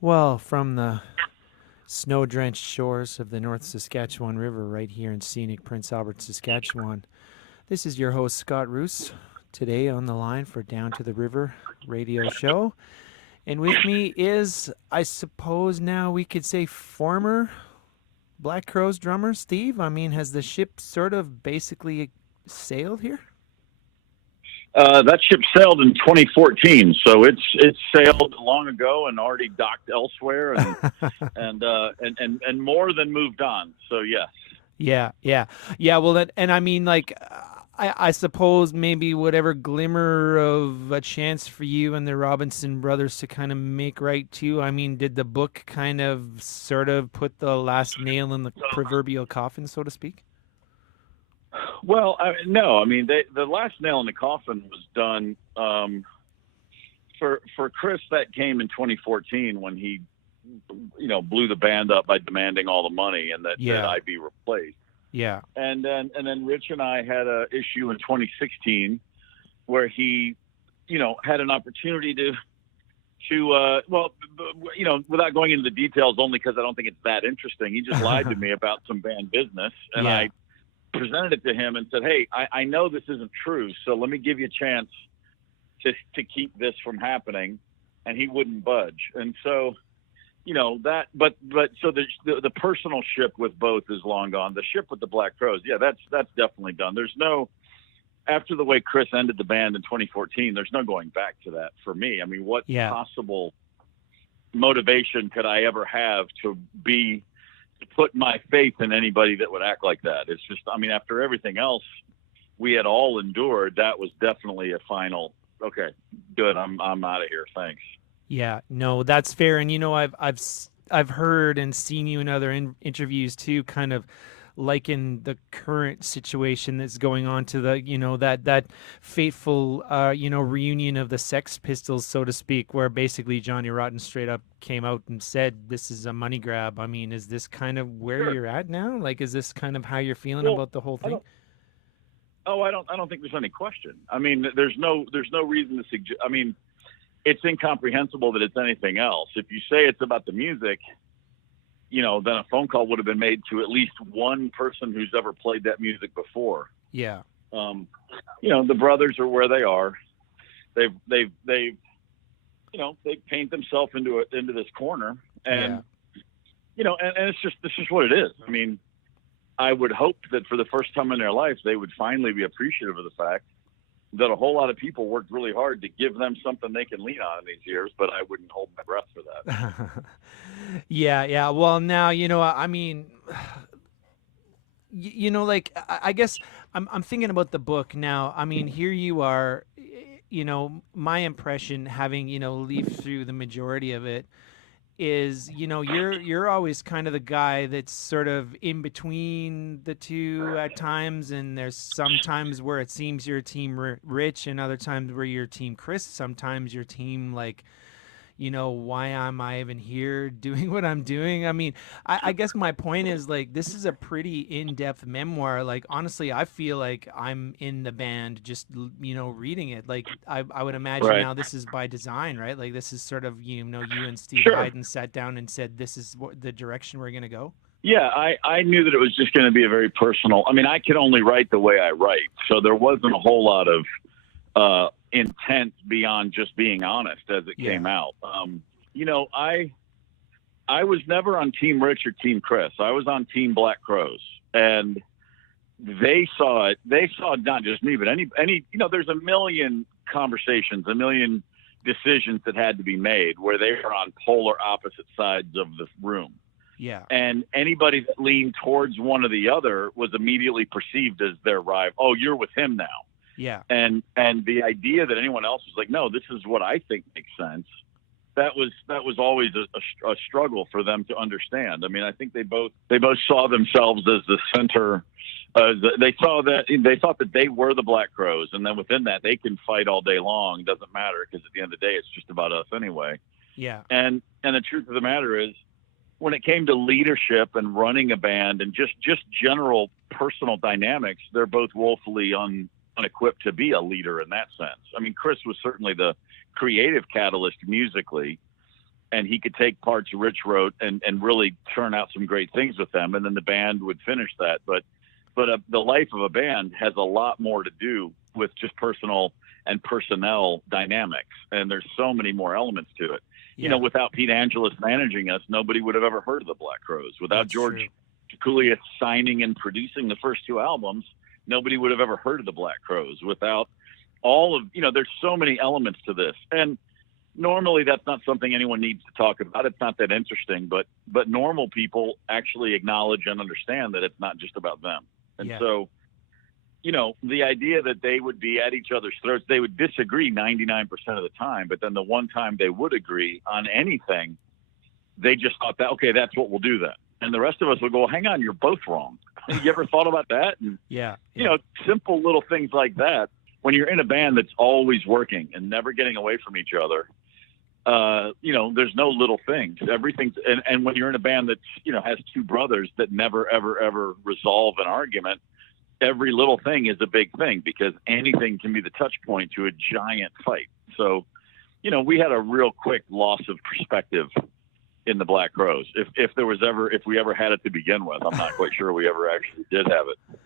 Well, from the snow drenched shores of the North Saskatchewan River, right here in scenic Prince Albert, Saskatchewan, this is your host, Scott Roos, today on the line for Down to the River radio show. And with me is, I suppose now we could say, former Black Crowes drummer Steve. I mean, has the ship sort of basically sailed here? That ship sailed in 2014, so it's sailed long ago and already docked elsewhere, and more than moved on. So yes. Yeah. Well, and I mean, like, I suppose maybe whatever glimmer of a chance for you and the Robinson brothers to kind of make right too. I mean, did the book kind of sort of put the last nail in the proverbial coffin, so to speak? Well, no, I mean the last nail in the coffin was done for Chris. That came in 2014 when he, blew the band up by demanding all the money and that Yeah, I be replaced. yeah, And then Rich and I had a issue in 2016 where he, had an opportunity without going into the details, only because I don't think it's that interesting. He just lied to me about some band business, and yeah, I presented it to him and said, "Hey, I know this isn't true, so let me give you a chance to keep this from happening." And he wouldn't budge, and so so the personal ship with both is long gone. The ship with the Black Crowes, yeah, that's definitely done. There's no After the way Chris ended the band in 2014, there's no going back to that for me. I mean, what yeah. possible motivation could I ever have to put my faith in anybody that would act like that? It's just, I mean, after everything else we had all endured, that was definitely a final, okay, good, I'm out of here, thanks. Yeah, no, that's fair. And I've heard and seen you in other interviews too, kind of liken the current situation that's going on to the that fateful reunion of the Sex Pistols, so to speak, where basically Johnny Rotten straight up came out and said this is a money grab. I mean, is this kind of where Sure. you're at now? Like, is this kind of how you're feeling Well, about the whole I thing? don't. I don't think there's any question. I mean, there's no reason to suggest. I mean, it's incomprehensible that it's anything else. If you say it's about the music, then a phone call would have been made to at least one person who's ever played that music before. Yeah, Um, the brothers are where they are. They paint themselves into this corner, yeah. and and this is what it is. I mean, I would hope that for the first time in their life, they would finally be appreciative of the fact that a whole lot of people worked really hard to give them something they can lean on in these years, but I wouldn't hold my breath for that. Yeah. Well, now, I mean, like, I guess I'm thinking about the book now. I mean, here you are, my impression, having leafed through the majority of it, is you're always kind of the guy that's sort of in between the two at times, and there's sometimes where it seems you're team Rich, and other times where you're team Chris. Sometimes your team, like, why am I even here doing what I'm doing? I mean, I guess my point is, like, this is a pretty in-depth memoir. Like, honestly, I feel like I'm in the band just, reading it. Like, I would imagine Right. now this is by design, right? Like, this is sort of, you and Steve Sure. Hyden sat down and said, this is the direction we're going to go. Yeah, I knew that it was just going to be a very personal. I mean, I can only write the way I write, so there wasn't a whole lot of intent beyond just being honest as it came Yeah. out. I was never on Team Rich or Team Chris. I was on Team Black Crowes, and they saw it. They saw not just me, but any. There's a million conversations, a million decisions that had to be made where they were on polar opposite sides of the room. Yeah. And anybody that leaned towards one or the other was immediately perceived as their rival. Oh, you're with him now. Yeah. And the idea that anyone else was like, no, this is what I think makes sense. That was always a struggle for them to understand. I mean, I think they both saw themselves as the center. They thought that they were the Black Crowes, and then within that, they can fight all day long. It doesn't matter, because at the end of the day, it's just about us anyway. Yeah. And the truth of the matter is, when it came to leadership and running a band and just general personal dynamics, they're both woefully unequipped to be a leader in that sense. I mean, Chris was certainly the creative catalyst musically, and he could take parts Rich wrote and really turn out some great things with them, and then the band would finish that. But the life of a band has a lot more to do with just personal and personnel dynamics, and there's so many more elements to it. Yeah. You know, without Pete Angelis managing us, nobody would have ever heard of the Black Crowes. Without That's George true. Cooley signing and producing the first two albums, nobody would have ever heard of the Black Crowes. Without all of, you know, there's so many elements to this. And normally that's not something anyone needs to talk about. It's not that interesting, but normal people actually acknowledge and understand that it's not just about them. And so, you know, the idea that they would be at each other's throats, they would disagree 99% of the time, but then the one time they would agree on anything, they just thought that, okay, that's what we'll do then. And the rest of us would go, hang on, you're both wrong. You ever thought about that? And, you know, simple little things like that. When you're in a band that's always working and never getting away from each other, you know, there's no little things. Everything's, and when you're in a band that's, you know, has two brothers that never, ever, ever resolve an argument, every little thing is a big thing because anything can be the touch point to a giant fight. So, you know, we had a real quick loss of perspective in the Black Crowes. If we ever had it to begin with, I'm not quite sure we ever actually did have it.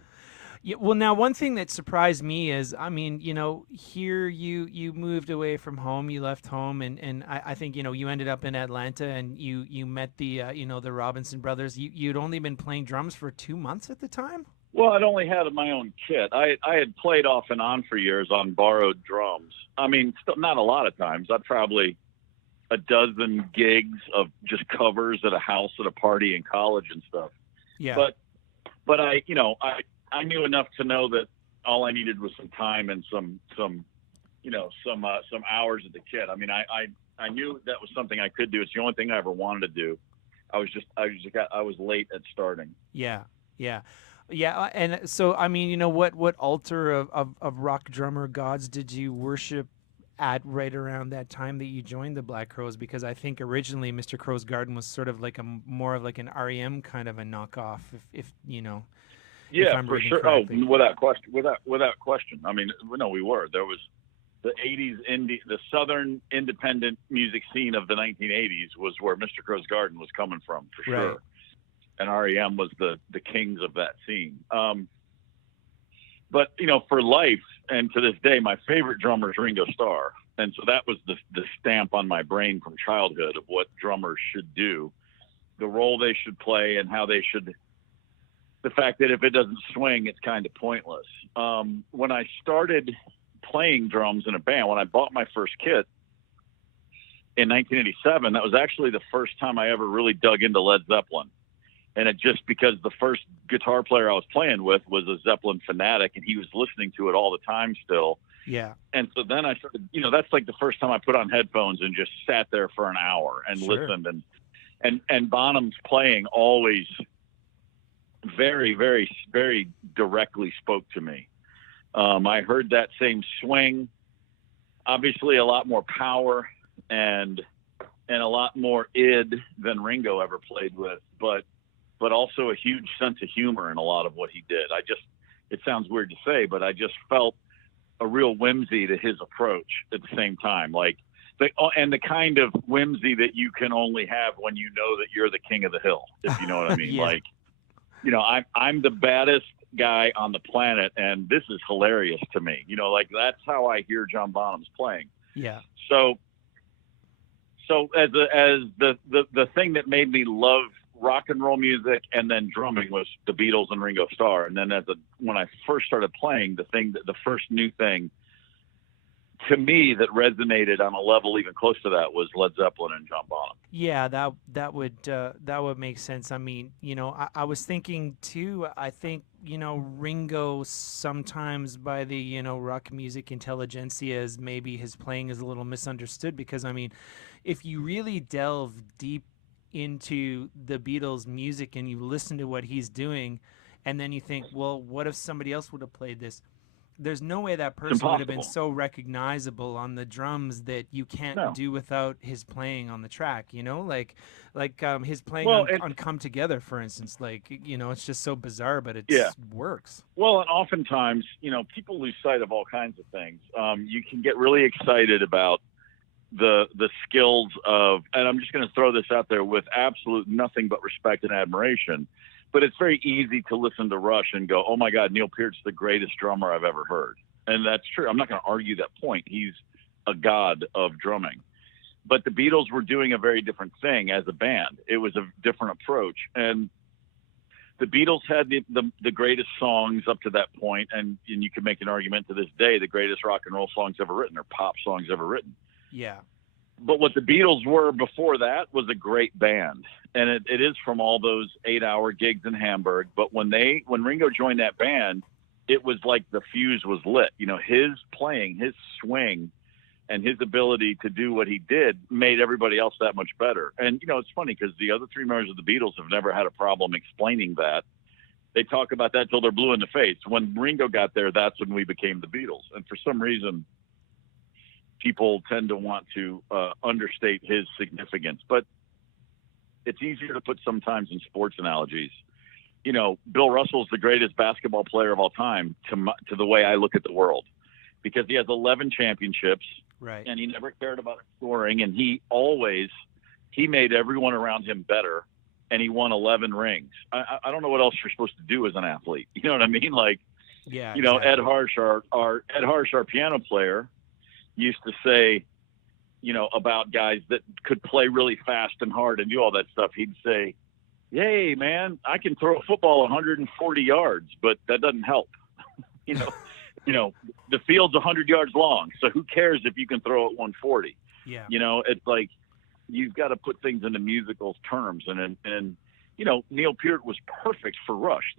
Yeah, well, now one thing that surprised me is, I mean, you know, here you moved away from home, you left home, and I think, you know, you ended up in Atlanta, and you met the you know, the Robinson brothers. You'd only been playing drums for 2 months at the time. Well, I'd only had my own kit. I had played off and on for years on borrowed drums. I mean, not a lot of times. I'd probably a dozen gigs of just covers at a house at a party in college and stuff. Yeah. But I, you know, I knew enough to know that all I needed was some time and some hours at the kit. I mean, I knew that was something I could do. It's the only thing I ever wanted to do. I was late at starting. Yeah. And so, I mean, you know, what altar of rock drummer gods did you worship at right around that time that you joined the Black Crowes? Because I think originally Mr. Crow's Garden was sort of like more of like an REM kind of a knockoff, if you know. Yeah, for sure. Correctly. Oh, without question. I mean, no, we were. There was the 80s the Southern independent music scene of the 1980s was where Mr. Crow's Garden was coming from, for sure. Right. And REM was the kings of that scene. But, you know, for life and to this day, my favorite drummer is Ringo Starr. And so that was the stamp on my brain from childhood of what drummers should do, the role they should play, and how they should. The fact that if it doesn't swing, it's kind of pointless. When I started playing drums in a band, when I bought my first kit in 1987, that was actually the first time I ever really dug into Led Zeppelin. And it just because the first guitar player I was playing with was a Zeppelin fanatic, and he was listening to it all the time still. Yeah. And so then I started, you know, that's like the first time I put on headphones and just sat there for an hour and listened. And Bonham's playing always very, very, very directly spoke to me. I heard that same swing, obviously a lot more power and a lot more id than Ringo ever played with, but also a huge sense of humor in a lot of what he did. It sounds weird to say, but I just felt a real whimsy to his approach at the same time. Like, and the kind of whimsy that you can only have when you know that you're the king of the hill, if you know what I mean. Yeah. Like, you know, I'm the baddest guy on the planet, and this is hilarious to me. You know, like that's how I hear John Bonham's playing. Yeah. So as the thing that made me love rock and roll music and then drumming was the Beatles and Ringo Starr. And then when I first started playing, the first new thing to me that resonated on a level even close to that was Led Zeppelin and John Bonham. Yeah, that would make sense. I mean, you know, I was thinking too. I think, you know, Ringo sometimes by the, you know, rock music intelligentsia is maybe his playing is a little misunderstood because I mean, if you really delve deep into the Beatles' music and you listen to what he's doing, and then you think, well, what if somebody else would have played this? There's no way that person would have been so recognizable on the drums that you can't do without his playing on the track, you know, like his playing on Come Together, for instance, like, you know, it's just so bizarre, but it works. Well, and oftentimes, you know, people lose sight of all kinds of things. You can get really excited about the skills of, and I'm just going to throw this out there with absolute nothing but respect and admiration, but it's very easy to listen to Rush and go, oh my God, Neil Peart's the greatest drummer I've ever heard. And that's true. I'm not going to argue that point. He's a god of drumming. But the Beatles were doing a very different thing as a band. It was a different approach. And the Beatles had the greatest songs up to that point, and you can make an argument to this day, the greatest rock and roll songs ever written or pop songs ever written. Yeah. But what the Beatles were before that was a great band. And it is from all those 8-hour gigs in Hamburg. But when Ringo joined that band, it was like the fuse was lit. You know, his playing, his swing, and his ability to do what he did made everybody else that much better. And, you know, it's funny because the other three members of the Beatles have never had a problem explaining that. They talk about that till they're blue in the face. When Ringo got there, that's when we became the Beatles. And for some reason, people tend to want to understate his significance. But it's easier to put sometimes in sports analogies. You know, Bill Russell's the greatest basketball player of all time to the way I look at the world, because he has 11 championships. Right. And he never cared about scoring, and he made everyone around him better, and he won 11 rings. I don't know what else you're supposed to do as an athlete. You know what I mean? Like, yeah, you know, exactly. Ed Harsh, our piano player, used to say, you know, about guys that could play really fast and hard and do all that stuff. He'd say, "Yay, man, I can throw a football 140 yards, but that doesn't help." You know. You know, the field's 100 yards long, so who cares if you can throw it 140? Yeah. You know, it's like you've got to put things into musical terms. And you know, Neil Peart was perfect for Rush.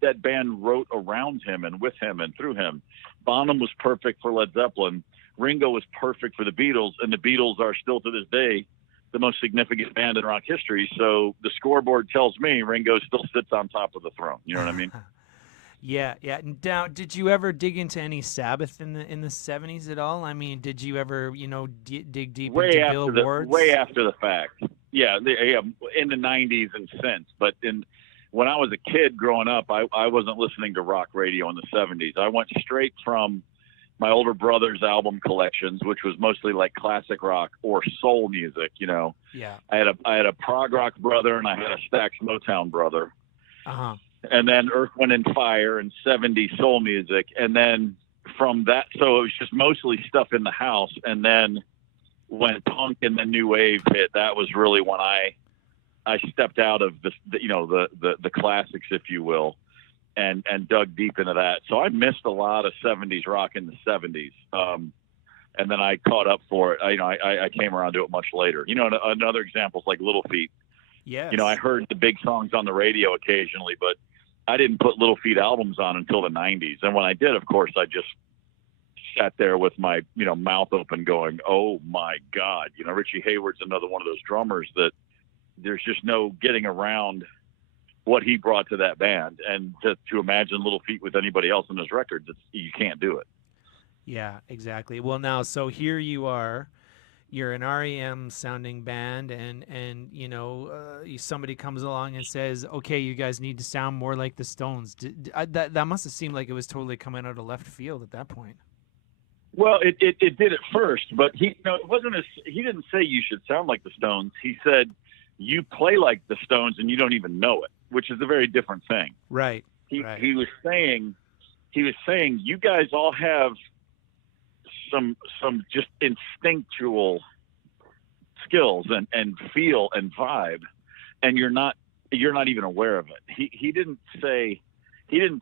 That band wrote around him and with him and through him. Bonham was perfect for Led Zeppelin. Ringo was perfect for the Beatles, and the Beatles are still to this day the most significant band in rock history. So the scoreboard tells me Ringo still sits on top of the throne. You know what I mean? Yeah, yeah. Now, did you ever dig into any Sabbath in the 70s at all? I mean, did you ever, you know, dig deep way into after Bill Ward's? way after the fact. Yeah, in the 90s and since. But when I was a kid growing up, I wasn't listening to rock radio in the 70s. I went straight from my older brother's album collections, which was mostly like classic rock or soul music. You know, Yeah. I had a prog rock brother and I had a Stax Motown brother. Uh-huh. And then Earth, Wind and Fire and 70s soul music. And then from that, so it was just mostly stuff in the house. And then when punk and then new wave hit, that was really when I stepped out of the classics, if you will, and dug deep into that. So I missed a lot of 70s rock in the 70s. And then I caught up for it. I came around to it much later. You know, another example is like Little Feat. Yes. You know, I heard the big songs on the radio occasionally, but I didn't put Little Feat albums on until the 90s. And when I did, of course, I just sat there with my, you know, mouth open going, oh my God, you know, Richie Hayward's another one of those drummers that there's just no getting around what he brought to that band. And to imagine Little Feat with anybody else on his records, you can't do it. Yeah, exactly. Well, now, so here you are. You're an REM sounding band, and you know, somebody comes along and says, "Okay, you guys need to sound more like the Stones." That must have seemed like it was totally coming out of left field at that point. Well, it did at first, but it wasn't he didn't say you should sound like the Stones. He said you play like the Stones and you don't even know it, which is a very different thing. Right. He right. was saying you guys all have some just instinctual skills and feel and vibe, and you're not even aware of it. He didn't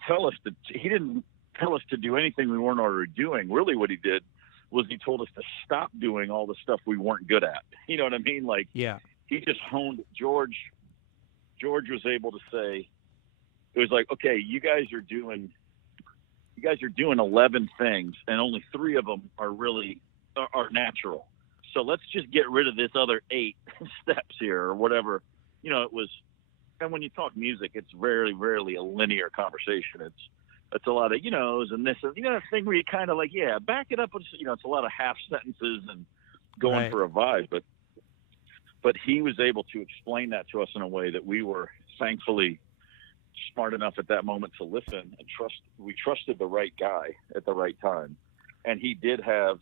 tell us to do anything we weren't already doing. Really what he did was he told us to stop doing all the stuff we weren't good at. You know what I mean? Like, Yeah. he just honed George was able to say, it was like, okay, you guys are doing 11 things and only 3 of them are really are natural. So let's just get rid of this other 8 steps here or whatever. You know, it was, and when you talk music, it's rarely a linear conversation. It's a lot of, you knows and this, you know, that thing where you kind of like, yeah, back it up. You know, it's a lot of half sentences and going Right. for a vibe. But he was able to explain that to us in a way that we were thankfully smart enough at that moment to listen and trust. We trusted the right guy at the right time. And he did have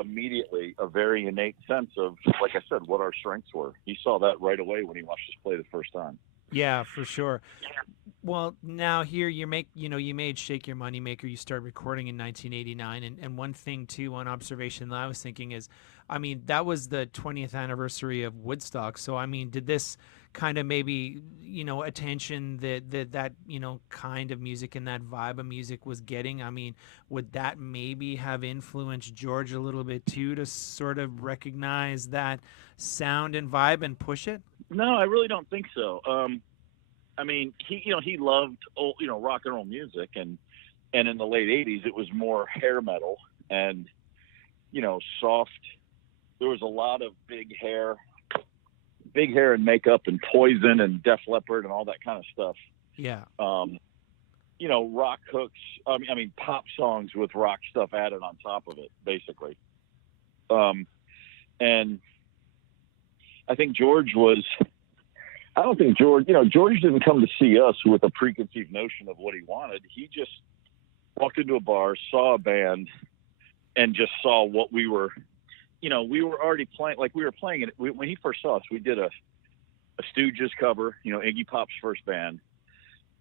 immediately a very innate sense of, like I said, what our strengths were. He saw that right away when he watched us play the first time. Yeah, for sure. Well, now here you made Shake Your Money Maker. You started recording in 1989, and one thing too, one observation that I was thinking is, I mean, that was the 20th anniversary of Woodstock. So I mean, did this kind of maybe attention that kind of music and that vibe of music was getting? I mean, would that maybe have influenced George a little bit too to sort of recognize that sound and vibe and push it? No, I really don't think so. I mean, he loved old, rock and roll music, and in the late '80s, it was more hair metal and soft. There was a lot of big hair and makeup and Poison and Def Leppard and all that kind of stuff. Yeah. Rock hooks. I mean, pop songs with rock stuff added on top of it, basically. And I think George was. I don't think George didn't come to see us with a preconceived notion of what he wanted. He just walked into a bar, saw a band, and just saw what we were. We were already playing, like we were playing it. When he first saw us, we did a Stooges cover, Iggy Pop's first band,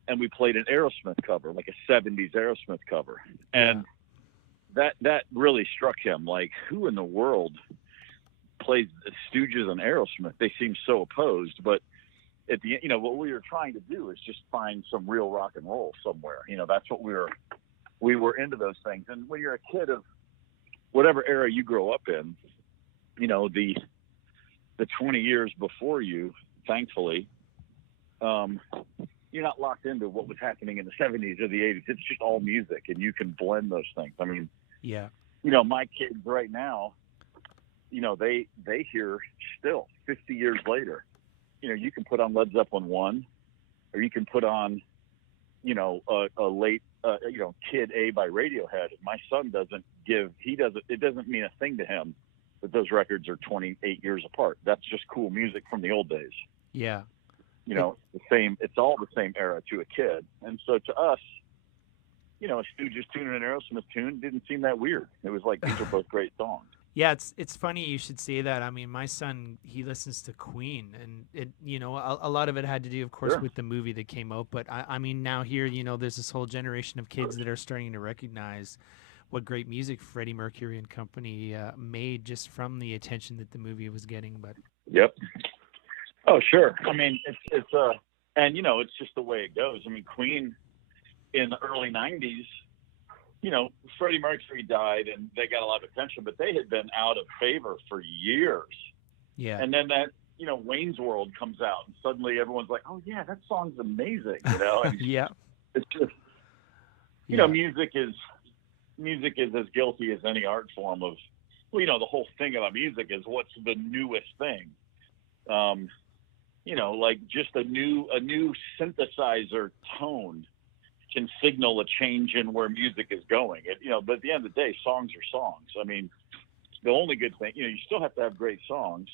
and we played an Aerosmith cover, like a 70s Aerosmith cover. And that really struck him, like, who in the world plays Stooges and Aerosmith? They seem so opposed, but at the what we were trying to do is just find some real rock and roll somewhere. That's what we were into those things. And when you're a kid of whatever era you grow up in, the 20 years before you, thankfully, you're not locked into what was happening in the 70s or the 80s. It's just all music, and you can blend those things. I mean, my kids right now, they hear still 50 years later. You can put on Led Zeppelin 1, or you can put on, a late, Kid A by Radiohead. My son it doesn't mean a thing to him that those records are 28 years apart. That's just cool music from the old days. Yeah. It's all the same era to a kid. And so to us, a Stooges tune and an Aerosmith tune didn't seem that weird. It was like, these are both great songs. Yeah, it's funny you should say that. I mean, my son, he listens to Queen, and a lot of it had to do, of course, with the movie that came out. But I mean, now here, there's this whole generation of kids that are starting to recognize what great music Freddie Mercury and company made just from the attention that the movie was getting. But yep. Oh, sure. I mean, it's just the way it goes. I mean, Queen in the early '90s. Freddie Mercury died and they got a lot of attention, but they had been out of favor for years. Yeah. And then that, Wayne's World comes out, and suddenly everyone's like, oh yeah, that song's amazing. And yeah. It's just, music is as guilty as any art form of, the whole thing about music is what's the newest thing. Like just a new synthesizer tone can signal a change in where music is going. But at the end of the day, songs are songs. I mean, the only good thing, you still have to have great songs,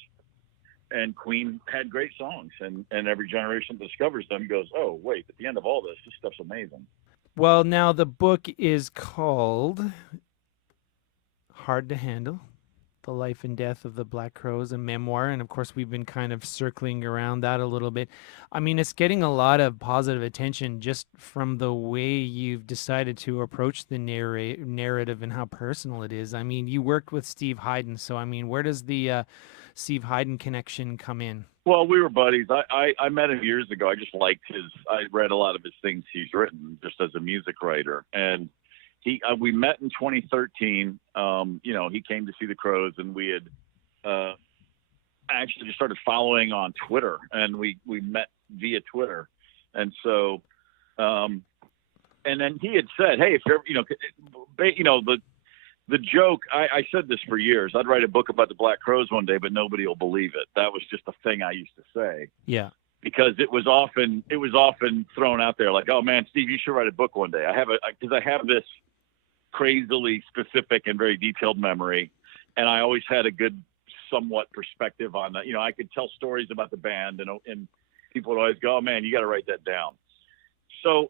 and Queen had great songs, and every generation that discovers them goes, oh, wait, at the end of all this stuff's amazing. Well, now the book is called Hard to Handle, The Life and Death of the Black Crowes, a memoir. And of course, we've been kind of circling around that a little bit. I mean, it's getting a lot of positive attention just from the way you've decided to approach the narrative and how personal it is. I mean, you worked with Steve Hyden. So, I mean, where does the Steve Hyden connection come in? Well, we were buddies. I met him years ago. I just liked I read a lot of his things he's written just as a music writer. And we met in 2013. He came to see the Crowes, and we had actually just started following on Twitter, and we met via Twitter. And so, and then he had said, hey, if you're ever, the joke, I said this for years, I'd write a book about the Black Crowes one day, but nobody will believe it. That was just a thing I used to say. Yeah. Because it was often thrown out there like, oh man, Steve, you should write a book one day. I have this crazily specific and very detailed memory, and I always had a good somewhat perspective on that. I could tell stories about the band, and people would always go, oh man, you got to write that down. So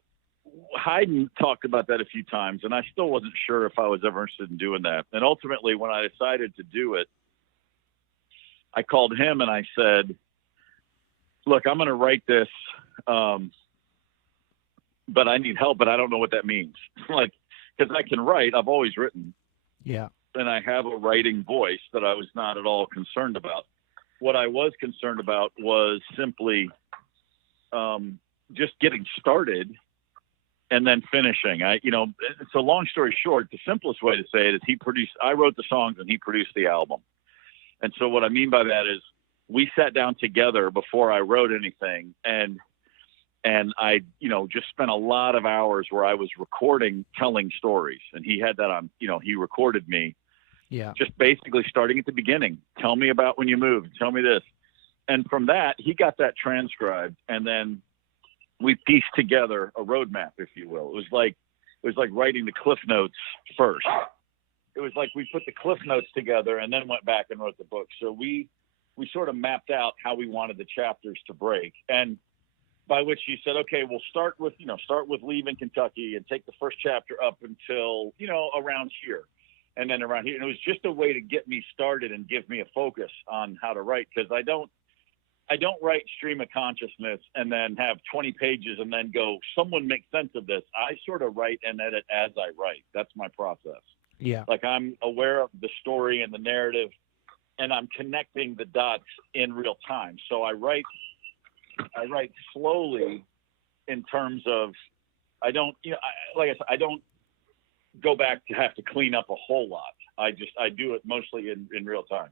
Hyden talked about that a few times, and I still wasn't sure if I was ever interested in doing that. And ultimately, when I decided to do it, I called him and I said, look, I'm going to write this, but I need help, but I don't know what that means. Like, because I can write, I've always written. Yeah. And I have a writing voice that I was not at all concerned about. What I was concerned about was simply just getting started and then finishing. So long story short, the simplest way to say it is I wrote the songs and he produced the album. And so what I mean by that is we sat down together before I wrote anything, and I, just spent a lot of hours where I was recording, telling stories, and he had that on, he recorded me. Yeah. Just basically starting at the beginning. Tell me about when you moved. Tell me this. And from that, he got that transcribed, and then we pieced together a roadmap, if you will. It was like writing the Cliff Notes first. It was like we put the Cliff Notes together and then went back and wrote the book. So we sort of mapped out how we wanted the chapters to break. And by which he said, okay, we'll start with leaving Kentucky and take the first chapter up until, around here. And then around here. And it was just a way to get me started and give me a focus on how to write. Because I don't write stream of consciousness and then have 20 pages and then go, someone make sense of this. I sort of write and edit as I write. That's my process. Yeah. Like I'm aware of the story and the narrative, and I'm connecting the dots in real time. So I write slowly in terms of, I don't go back to have to clean up a whole lot. I do it mostly in real time.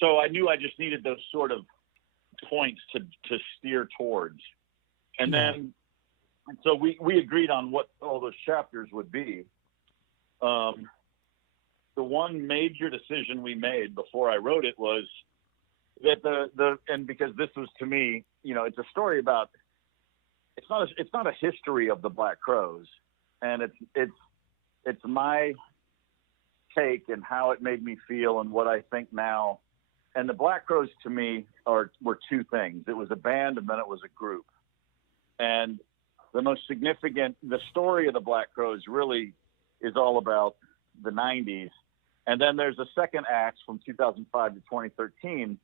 So I knew I just needed those sort of points to steer towards. And then, and so we agreed on what all those chapters would be. The one major decision we made before I wrote it was that and because this was, to me, it's a story about, it's not a history of the Black Crowes, and it's my take and how it made me feel and what I think now. And the Black Crowes to me were two things. It was a band and then it was a group. And the story of the Black Crowes really is all about the 90s. And then there's a second act from 2005 to 2013,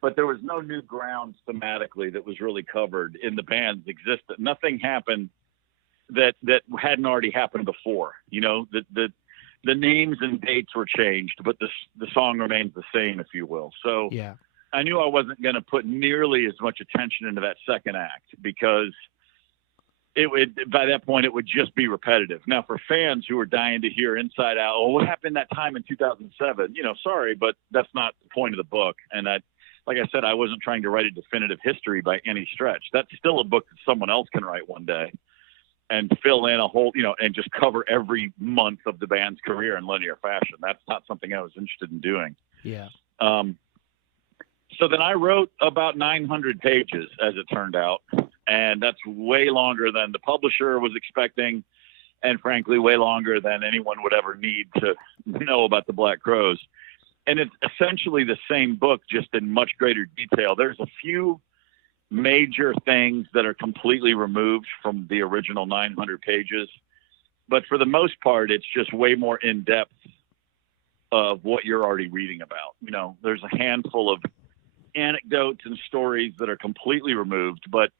but there was no new ground thematically that was really covered in the band's existence. Nothing happened that hadn't already happened before. The names and dates were changed, but the song remains the same, if you will. So yeah. I knew I wasn't going to put nearly as much attention into that second act because by that point it would just be repetitive. Now for fans who are dying to hear Inside Out, oh, what happened that time in 2007? Sorry, but that's not the point of the book. And like I said, I wasn't trying to write a definitive history by any stretch. That's still a book that someone else can write one day and fill in a whole, and just cover every month of the band's career in linear fashion. That's not something I was interested in doing. Yeah. So then I wrote about 900 pages, as it turned out, and that's way longer than the publisher was expecting, and frankly, way longer than anyone would ever need to know about the Black Crowes. And it's essentially the same book, just in much greater detail. There's a few major things that are completely removed from the original 900 pages, but for the most part, it's just way more in depth of what you're already reading about. There's a handful of anecdotes and stories that are completely removed, but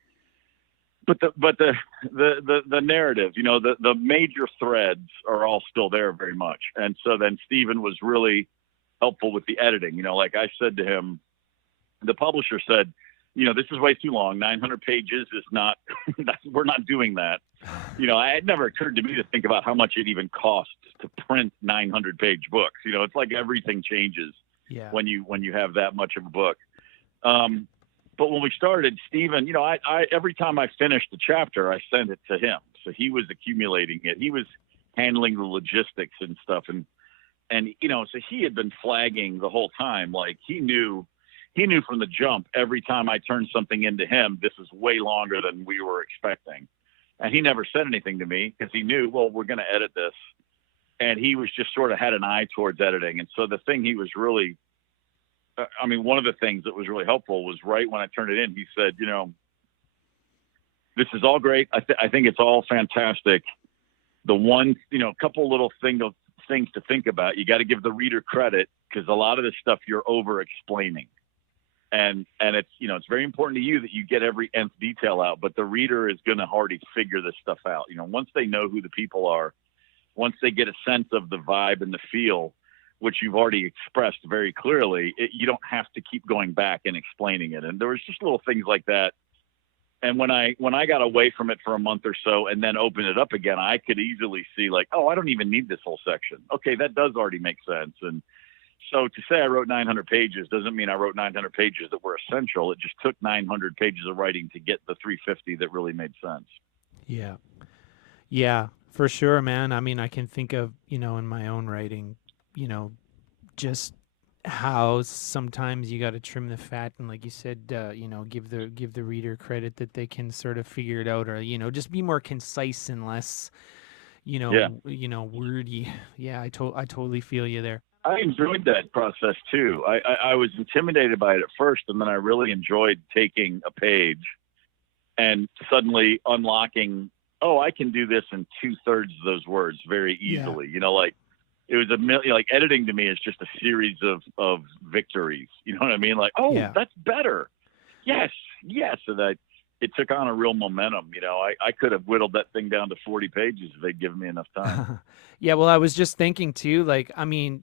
the narrative, the major threads are all still there very much. And so then Stephen was really helpful with the editing. Like I said to him, the publisher said, this is way too long. 900 pages is not, we're not doing that. It had never occurred to me to think about how much it even costs to print 900 page books. It's like everything changes when you have that much of a book. But when we started, Stephen, I every time I finished the chapter, I sent it to him. So he was accumulating it. He was handling the logistics and stuff. And so he had been flagging the whole time. Like he knew from the jump, every time I turned something into him, this is way longer than we were expecting. And he never said anything to me because he knew, well, we're going to edit this. And he was just sort of had an eye towards editing. And so the thing he was really, one of the things that was really helpful was right when I turned it in, he said, this is all great. I think it's all fantastic. The one, a couple little things to think about. You got to give the reader credit, because a lot of this stuff you're over explaining. And it's, it's very important to you that you get every nth detail out, but the reader is going to already figure this stuff out. Once they know who the people are, once they get a sense of the vibe and the feel, which you've already expressed very clearly, you don't have to keep going back and explaining it. And there was just little things like that. And when I got away from it for a month or so and then opened it up again, I could easily see like, oh, I don't even need this whole section. Okay, that does already make sense. And so to say I wrote 900 pages doesn't mean I wrote 900 pages that were essential. It just took 900 pages of writing to get the 350 that really made sense. Yeah. Yeah, for sure, man. I mean, I can think of, in my own writing, just how sometimes you got to trim the fat, and like you said, give the reader credit that they can sort of figure it out, or just be more concise and less, Yeah. wordy. Yeah, I totally feel you there. I enjoyed that process too. I was intimidated by it at first, and then I really enjoyed taking a page and suddenly unlocking, oh, I can do this in 2/3 of those words very easily. Yeah. Like it was like editing to me is just a series of victories. You know what I mean? Like, oh, Yeah. that's better. Yes. So that it took on a real momentum. I could have whittled that thing down to 40 pages if they'd given me enough time. Yeah, well, I was just thinking too, like, I mean,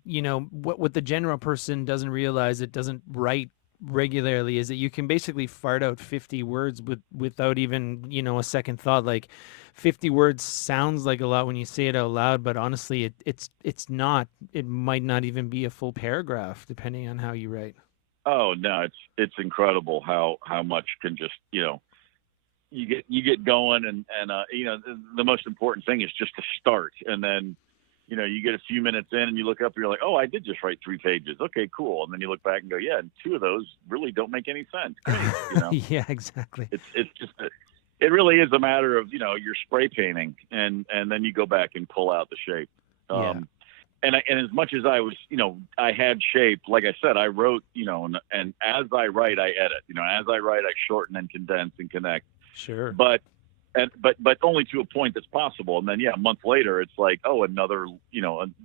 what the general person doesn't realize, it doesn't write regularly, is that you can basically fart out 50 words without even, a second thought. Like 50 words sounds like a lot when you say it out loud, but honestly, it's not. It might not even be a full paragraph depending on how you write. Oh no, it's incredible how much can just, you get going, and the most important thing is just to start, and then you get a few minutes in and you look up and you're like, oh, I did just write 3 pages. Okay, cool. And then you look back and go, yeah, and 2 of those really don't make any sense. Great, Yeah, exactly. It's just it really is a matter of you're spray painting, and then you go back and pull out the shape. Yeah. And as much as I was, I had shape, like I said, I wrote, and as I write, I edit. As I write, I shorten and condense and connect. Sure. But only to a point that's possible. And then, a month later, it's like, oh, another,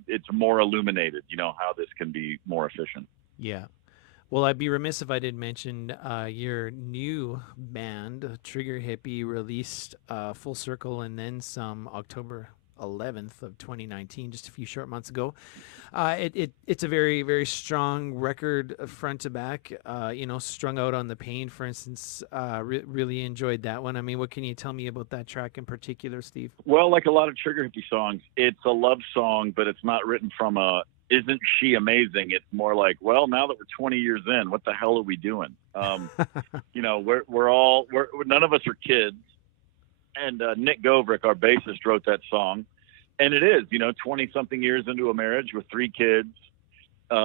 it's more illuminated, how this can be more efficient. Yeah. Well, I'd be remiss if I didn't mention your new band, Trigger Hippy, released Full Circle and Then Some October 11th of 2019, just a few short months ago. It's a very, very strong record front to back, Strung Out on the Pain, for instance. Really enjoyed that one. I mean, what can you tell me about that track in particular, Steve? Well, like a lot of Trigger Hippy songs, it's a love song, but it's not written from isn't she amazing? It's more like, well, now that we're 20 years in, what the hell are we doing? We're none of us are kids. And Nick Govrick, our bassist, wrote that song. And it is, 20 something years into a marriage with 3 kids. He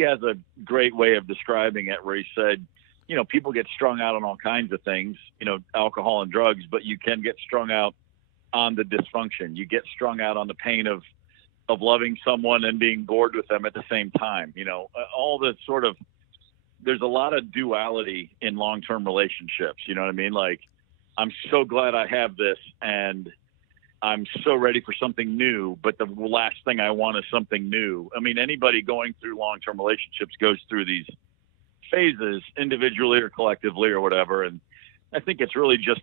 has a great way of describing it where he said, people get strung out on all kinds of things, alcohol and drugs, but you can get strung out on the dysfunction. You get strung out on the pain of loving someone and being bored with them at the same time. All the sort of, there's a lot of duality in long-term relationships. You know what I mean? Like, I'm so glad I have this, and I'm so ready for something new, but the last thing I want is something new. I mean, anybody going through long-term relationships goes through these phases individually or collectively or whatever. And I think it's really just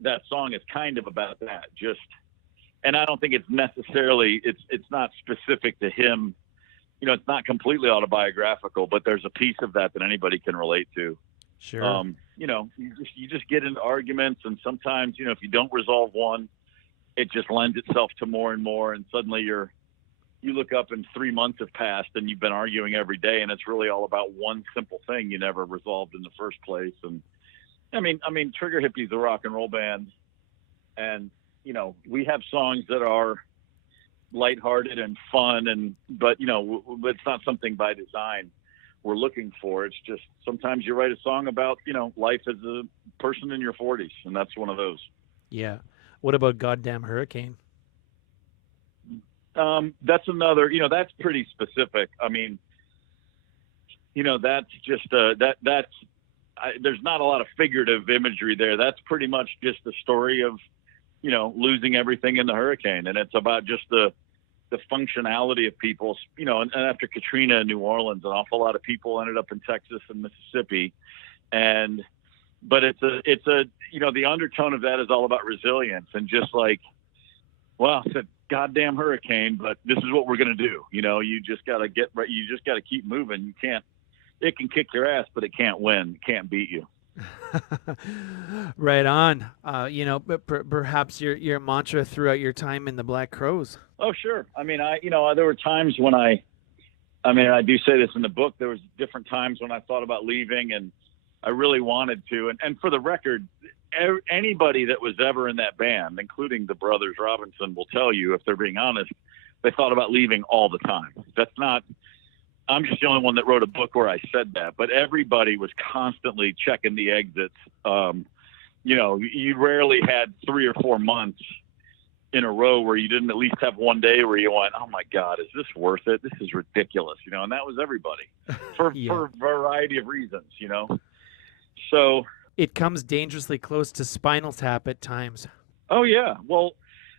that song is kind of about that. And I don't think it's necessarily, it's not specific to him. It's not completely autobiographical, but there's a piece of that anybody can relate to. Sure. You just get into arguments, and sometimes, if you don't resolve one, it just lends itself to more and more. And suddenly you look up and 3 months have passed and you've been arguing every day, and it's really all about one simple thing you never resolved in the first place. And I mean, Trigger Hippy's a rock and roll band, and, we have songs that are lighthearted and fun, but it's not something by design we're looking for. It's just sometimes you write a song about life as a person in your 40s, and that's one of those. Yeah. What about Goddamn Hurricane? That's another, that's pretty specific. I mean, that's just there's not a lot of figurative imagery there. That's pretty much just the story of, losing everything in the hurricane. And it's about just the functionality of people, and after Katrina in New Orleans, an awful lot of people ended up in Texas and Mississippi. But it's a, the undertone of that is all about resilience and just like, well, it's a goddamn hurricane, but this is what we're going to do. You just got to you just got to keep moving. It can kick your ass, but it can't win. It can't beat you. Right on. But perhaps your mantra throughout your time in the Black Crowes. Oh, sure. I mean, there were times when I do say this in the book, there was different times when I thought about leaving and I really wanted to. And for the record, anybody that was ever in that band, including the brothers Robinson, will tell you, if they're being honest, they thought about leaving all the time. I'm just the only one that wrote a book where I said that, but everybody was constantly checking the exits. You rarely had 3 or 4 months in a row where you didn't at least have one day where you went, oh my God, is this worth it? This is ridiculous. And that was everybody for a variety of reasons, So it comes dangerously close to Spinal Tap at times. Oh yeah. Well,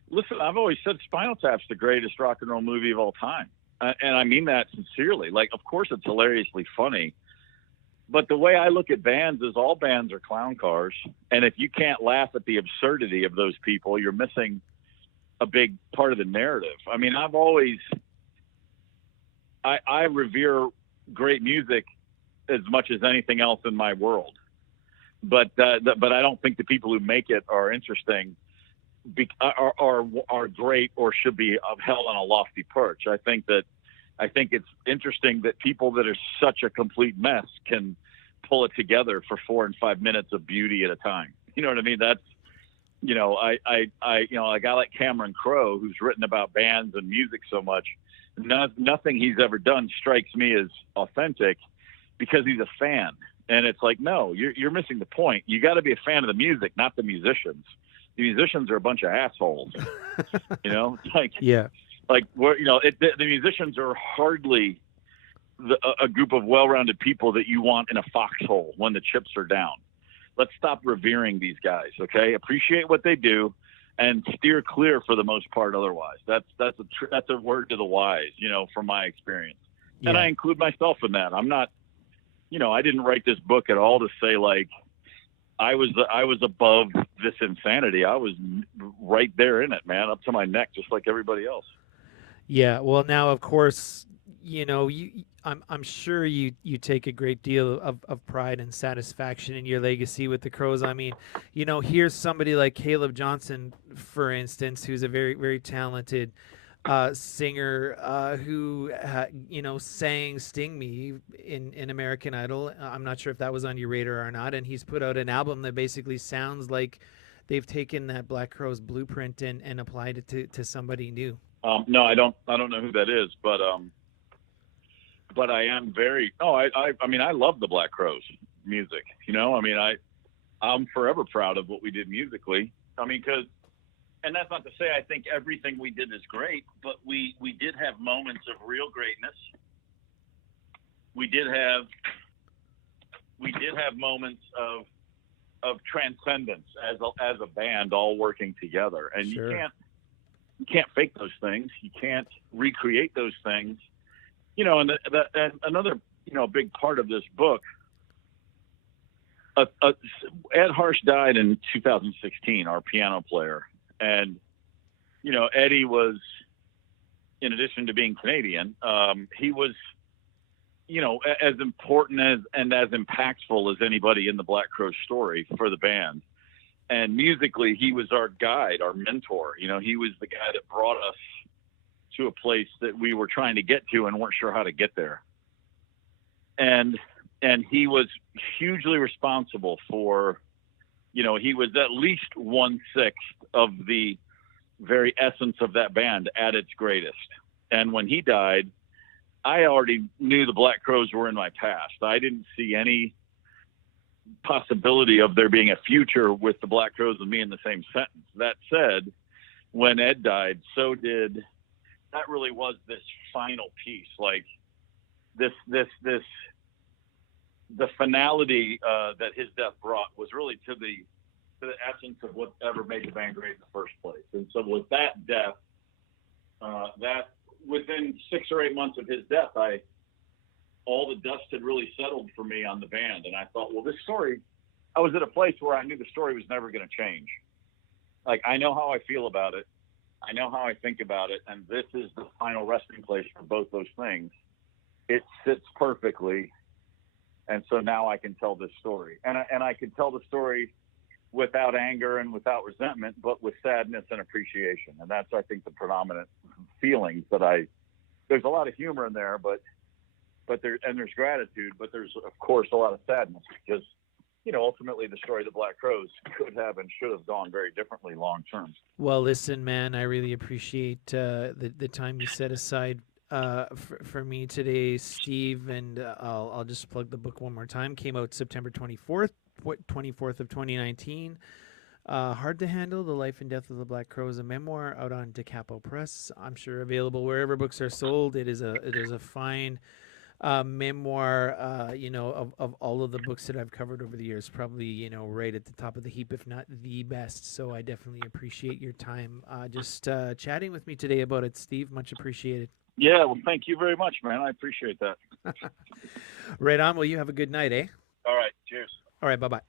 listen, I've always said Spinal Tap's the greatest rock and roll movie of all time. And I mean that sincerely. Like, of course it's hilariously funny, but the way I look at bands is all bands are clown cars. And if you can't laugh at the absurdity of those people, you're missing a big part of the narrative. I mean, I revere great music as much as anything else in my world. But I don't think the people who make it are interesting, are great, or should be held on a lofty perch. I think it's interesting that people that are such a complete mess can pull it together for 4 and 5 minutes of beauty at a time. You know what I mean? That's, a guy like Cameron Crowe, who's written about bands and music so much, nothing he's ever done strikes me as authentic because he's a fan. And it's like, no, you're missing the point. You got to be a fan of the music, not the musicians. The musicians are a bunch of assholes. It's like, yeah, like the musicians are hardly a group of well-rounded people that you want in a foxhole when the chips are down. Let's stop revering these guys. Okay, appreciate what they do, and steer clear for the most part. Otherwise, that's a word to the wise. From my experience, and I include myself in that. I'm not. I didn't write this book at all to say like I was above this insanity. I was right there in it, man, up to my neck, just like everybody else. Yeah. Well, now of course, I'm sure you take a great deal of pride and satisfaction in your legacy with the Crowes. I mean, here's somebody like Caleb Johnson, for instance, who's a very, very talented singer who sang "Sting Me" in American Idol. I'm not sure if that was on your radar or not. And he's put out an album that basically sounds like they've taken that Black Crowes blueprint and applied it to somebody new. No, I don't know who that is, but I am very. Oh, I mean, I love the Black Crowes music. I mean, I'm forever proud of what we did musically. I mean, and that's not to say I think everything we did is great, but we did have moments of real greatness. We did have moments of transcendence as a band, all working together. And sure. You can't fake those things. You can't recreate those things. And another big part of this book. Ed Harsh died in 2016, our piano player. And, Eddie was, in addition to being Canadian, he was, as important and as impactful as anybody in the Black Crowes story for the band. And musically, he was our guide, our mentor. He was the guy that brought us to a place that we were trying to get to and weren't sure how to get there. And he was hugely responsible for, he was at least 1/6 of the very essence of that band at its greatest. And when he died, I already knew the Black Crowes were in my past. I didn't see any possibility of there being a future with the Black Crowes and me in the same sentence. That said, when Ed died, that really was this final piece, like this the finality that his death brought was really to the essence of whatever made the band great in the first place. And so with that death, that within 6 or 8 months of his death, all the dust had really settled for me on the band. And I thought, well, this story, I was at a place where I knew the story was never going to change. Like, I know how I feel about it. I know how I think about it. And this is the final resting place for both those things. It sits perfectly. And so now I can tell this story. And I can tell the story without anger and without resentment, but with sadness and appreciation. And that's, I think, the predominant feelings that there's a lot of humor in there, but there's gratitude, but there's, of course, a lot of sadness because, ultimately the story of the Black Crowes could have and should have gone very differently long term. Well, listen, man, I really appreciate the time you set aside for me today, Steve. And I'll just plug the book one more time. Came out September 24th of 2019. Hard to Handle: The Life and Death of the Black Crowes, a memoir, out on Da Capo Press. I'm sure available wherever books are sold. It is a fine memoir, of all of the books that I've covered over the years, probably, right at the top of the heap, if not the best. So I definitely appreciate your time just chatting with me today about it, Steve. Much appreciated. Yeah, well, thank you very much, man. I appreciate that. Right on. Well, you have a good night, eh? All right. Cheers. All right. Bye-bye.